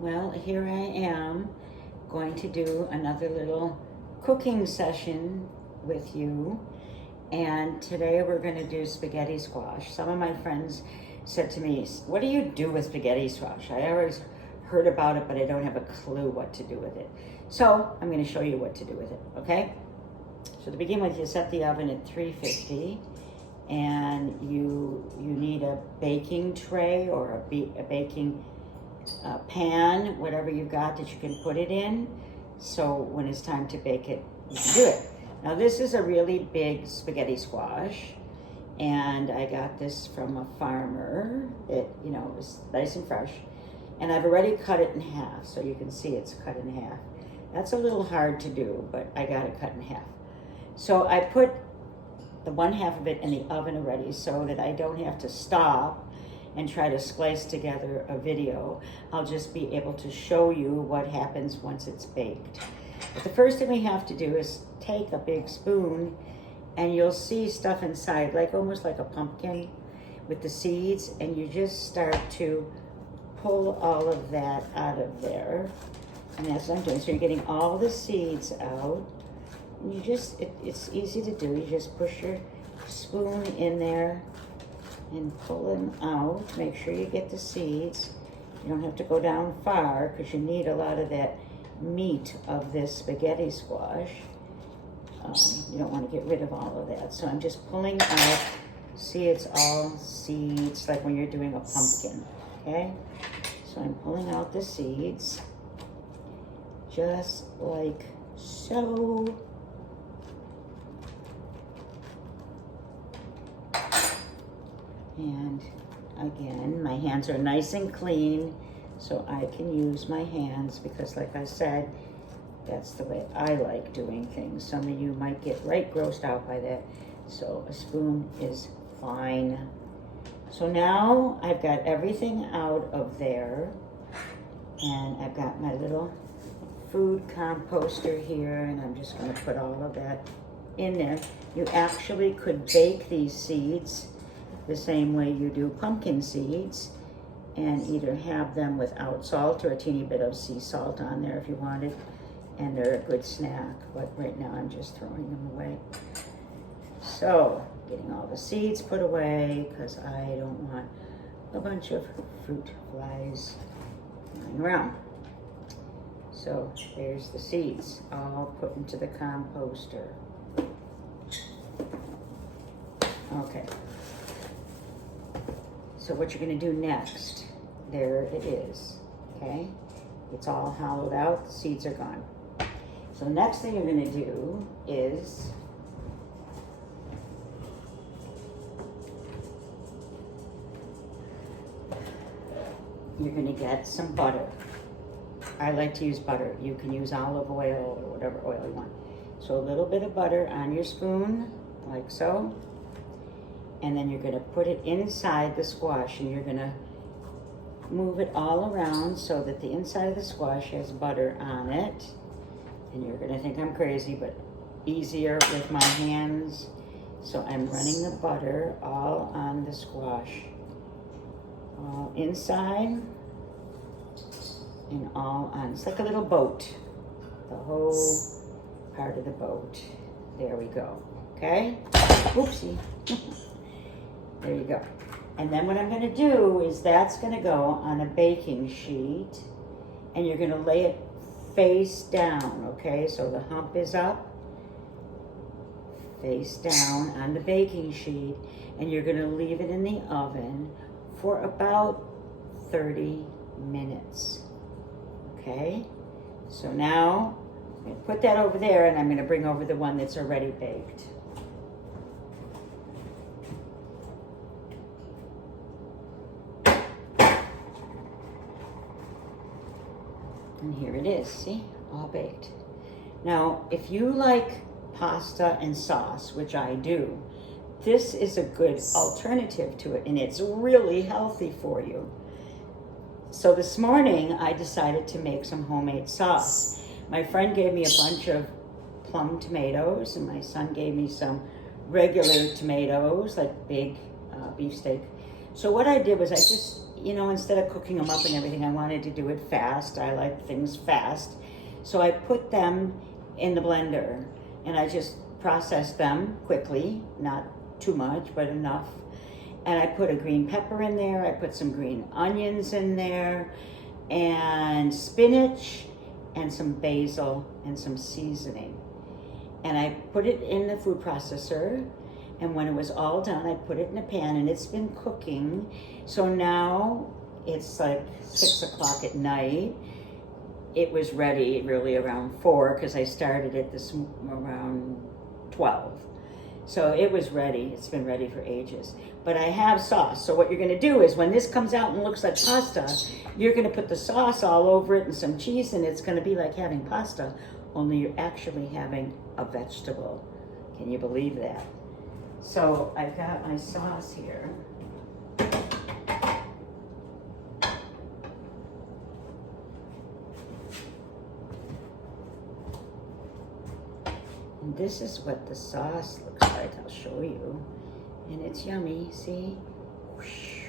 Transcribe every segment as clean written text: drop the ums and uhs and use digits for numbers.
Well, here I am going to do another little cooking session with you. And today we're going to do spaghetti squash. Some of my friends said to me, what do you do with spaghetti squash? I always heard about it, but I don't have a clue what to do with it. So I'm going to show you what to do with it, okay? So to begin with, you set the oven at 350, and you need a baking tray or a baking pan, whatever you've got that you can put it in. So when it's time to bake it, you can do it. Now this is a really big spaghetti squash, and I got this from a farmer. It, was nice and fresh, and I've already cut it in half, so you can see it's cut in half. That's a little hard to do, but I got it cut in half. So I put the one half of it in the oven already so that I don't have to stop and try to splice together a video. I'll just be able to show you what happens once it's baked. But the first thing we have to do is take a big spoon, and you'll see stuff inside, almost like a pumpkin with the seeds, and you just start to pull all of that out of there. And that's what I'm doing. So you're getting all the seeds out. And you just, it's easy to do. You just push your spoon in there and pull them out. Make sure you get the seeds. You don't have to go down far because you need a lot of that meat of this spaghetti squash. You don't want to get rid of all of that. So I'm just pulling out. See, it's all seeds, like when you're doing a pumpkin, okay? So I'm pulling out the seeds, just like so. And again, my hands are nice and clean, so I can use my hands because, like I said, that's the way I like doing things. Some of you might get right grossed out by that, so a spoon is fine. So now I've got everything out of there, and I've got my little food composter here, and I'm just going to put all of that in there. You actually could bake these seeds the same way you do pumpkin seeds, and either have them without salt or a teeny bit of sea salt on there if you wanted, and they're a good snack. But right now I'm just throwing them away. So getting all the seeds put away because I don't want a bunch of fruit flies lying around. So there's the seeds all put into the composter. Okay. So what you're going to do next, there it is, okay? It's all hollowed out, the seeds are gone. So next thing you're going to do is you're going to get some butter. I like to use butter. You can use olive oil or whatever oil you want. So a little bit of butter on your spoon, like so. And then you're going to put it inside the squash, and you're going to move it all around so that the inside of the squash has butter on it. And you're going to think I'm crazy, but easier with my hands. So I'm running the butter all on the squash, all inside and all on. It's like a little boat, the whole part of the boat. There we go, okay? Oopsie. There you go. And then what I'm going to do is that's going to go on a baking sheet, and you're going to lay it face down, okay? So the hump is up, face down on the baking sheet, and you're going to leave it in the oven for about 30 minutes, okay? So now I'm going to put that over there, and I'm going to bring over the one that's already baked. And here it is, see, all baked. Now, if you like pasta and sauce, which I do, this is a good alternative to it, and it's really healthy for you. So this morning, I decided to make some homemade sauce. My friend gave me a bunch of plum tomatoes, and my son gave me some regular tomatoes, like big beefsteak. So what I did was I just, you know, instead of cooking them up and everything, I wanted to do it fast. I like things fast. So I put them in the blender and I just processed them quickly, not too much, but enough. And I put a green pepper in there. I put some green onions in there and spinach and some basil and some seasoning. And I put it in the food processor. And when it was all done, I put it in a pan and it's been cooking. So now it's like 6 o'clock at night. It was ready really around 4 because I started it around 12. So it was ready. It's been ready for ages. But I have sauce. So what you're going to do is when this comes out and looks like pasta, you're going to put the sauce all over it and some cheese, and it's going to be like having pasta, only you're actually having a vegetable. Can you believe that? So I've got my sauce here. And this is what the sauce looks like. I'll show you. And it's yummy, see? Whoosh.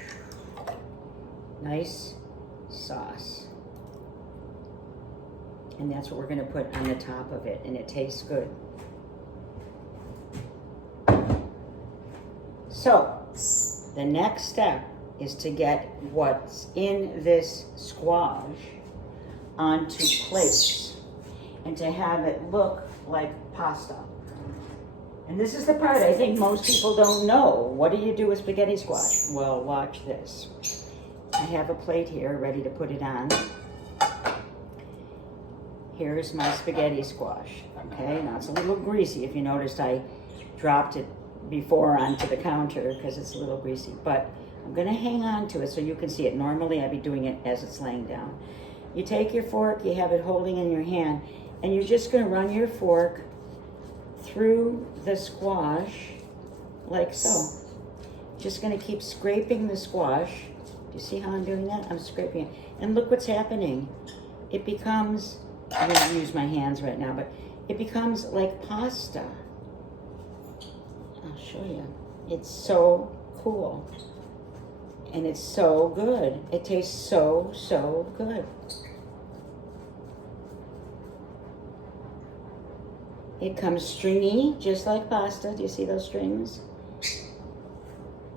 Nice sauce. And that's what we're gonna put on the top of it, and it tastes good. So, the next step is to get what's in this squash onto plates and to have it look like pasta. And this is the part I think most people don't know. What do you do with spaghetti squash? Well, watch this. I have a plate here ready to put it on. Here's my spaghetti squash. Okay, now it's a little greasy. If you noticed, I dropped it before onto the counter because it's a little greasy, but I'm gonna hang on to it so you can see it. Normally I'd be doing it as it's laying down. You take your fork, you have it holding in your hand, and you're just gonna run your fork through the squash like so. Just gonna keep scraping the squash. Do you see how I'm doing that? I'm scraping it. And look what's happening. It becomes, I'm gonna use my hands right now, but it becomes like pasta. I'll show you. It's so cool. And it's so good. It tastes so, so good. It comes stringy, just like pasta. Do you see those strings?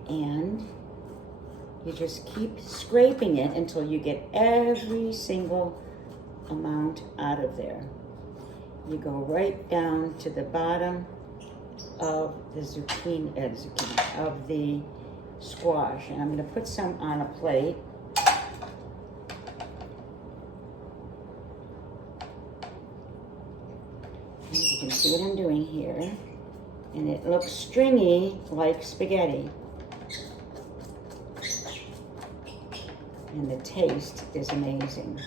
And you just keep scraping it until you get every single amount out of there. You go right down to the bottom of the zucchini, of the squash. And I'm gonna put some on a plate. And you can see what I'm doing here. And it looks stringy like spaghetti. And the taste is amazing.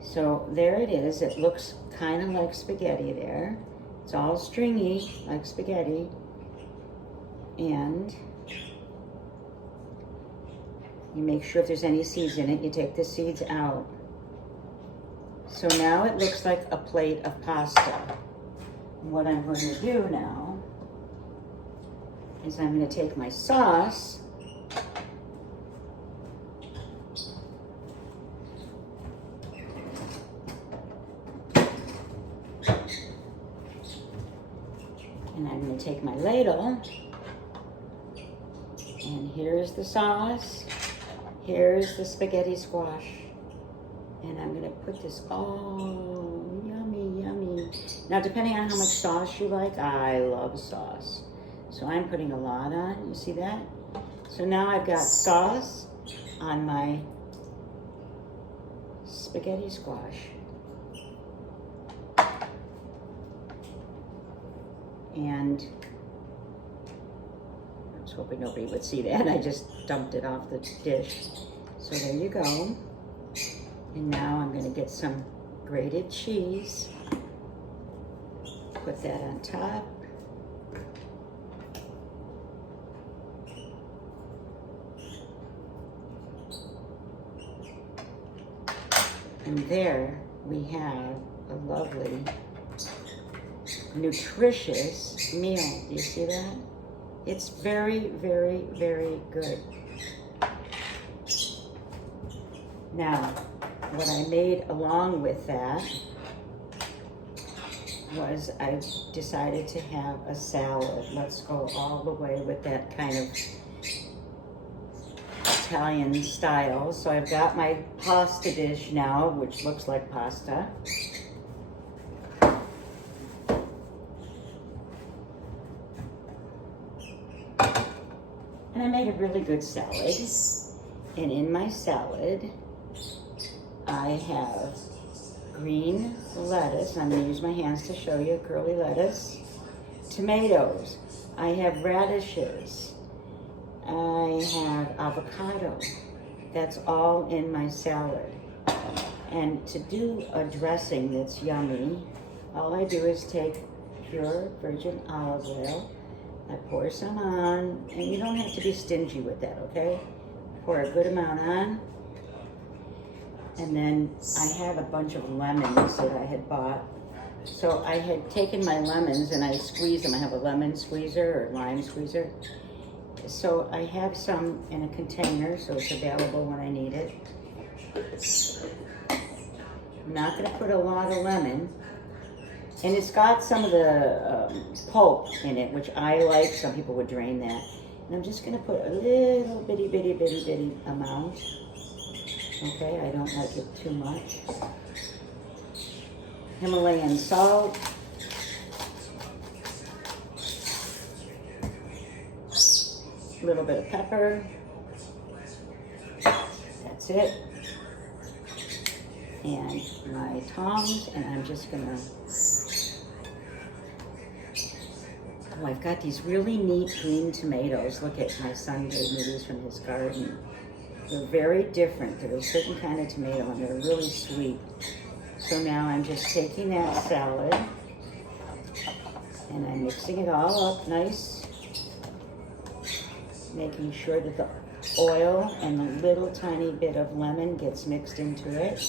So there it is. It looks kind of like spaghetti there. It's all stringy like spaghetti. And you make sure if there's any seeds in it, you take the seeds out. So now it looks like a plate of pasta. And what I'm going to do now is I'm going to take my sauce and I'm going to take my ladle, and here's the sauce, here's the spaghetti squash, and I'm going to put this all yummy, yummy. Now, depending on how much sauce you like, I love sauce, so I'm putting a lot on. You see that? So now I've got sauce on my spaghetti squash. And I was hoping nobody would see that. I just dumped it off the dish. So there you go. And now I'm going to get some grated cheese. Put that on top. And there we have a lovely, nutritious meal. Do you see that? It's very, very, very good. Now, what I made along with that was I decided to have a salad. Let's go all the way with that kind of Italian style. So I've got my pasta dish now, which looks like pasta. And I made a really good salad. And in my salad, I have green lettuce. I'm going to use my hands to show you curly lettuce. Tomatoes. I have radishes. I have avocado. That's all in my salad. And to do a dressing that's yummy, all I do is take pure virgin olive oil. I pour some on, and you don't have to be stingy with that, okay? Pour a good amount on. And then I had a bunch of lemons that I had bought. So I had taken my lemons and I squeezed them. I have a lemon squeezer or lime squeezer. So I have some in a container, so it's available when I need it. I'm not gonna put a lot of lemon. And it's got some of the pulp in it, which I like. Some people would drain that. And I'm just gonna put a little bitty amount. Okay, I don't like it too much. Himalayan salt. A little bit of pepper. That's it. And my tongs, and I'm just gonna, oh, I've got these really neat green tomatoes. Look at, my son gave me these from his garden. They're very different. They're a certain kind of tomato, and they're really sweet. So now I'm just taking that salad, and I'm mixing it all up nice, making sure that the oil and the little tiny bit of lemon gets mixed into it.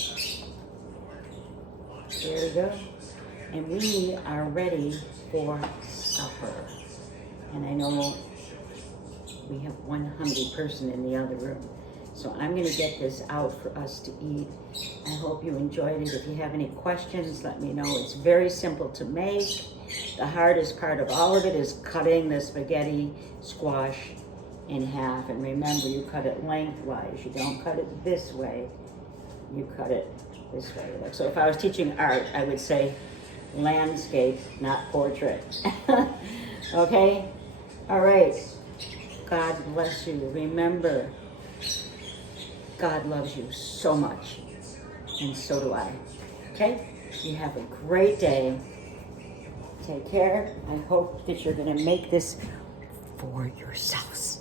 There we go. And we are ready for supper. And I know we have one hungry person in the other room. So I'm gonna get this out for us to eat. I hope you enjoyed it. If you have any questions, let me know. It's very simple to make. The hardest part of all of it is cutting the spaghetti squash in half. And remember, you cut it lengthwise. You don't cut it this way. You cut it this way. So if I was teaching art, I would say landscape, not portrait. Okay? All right. God bless you. Remember, God loves you so much, and so do I. Okay? You have a great day. Take care. I hope that you're going to make this for yourselves.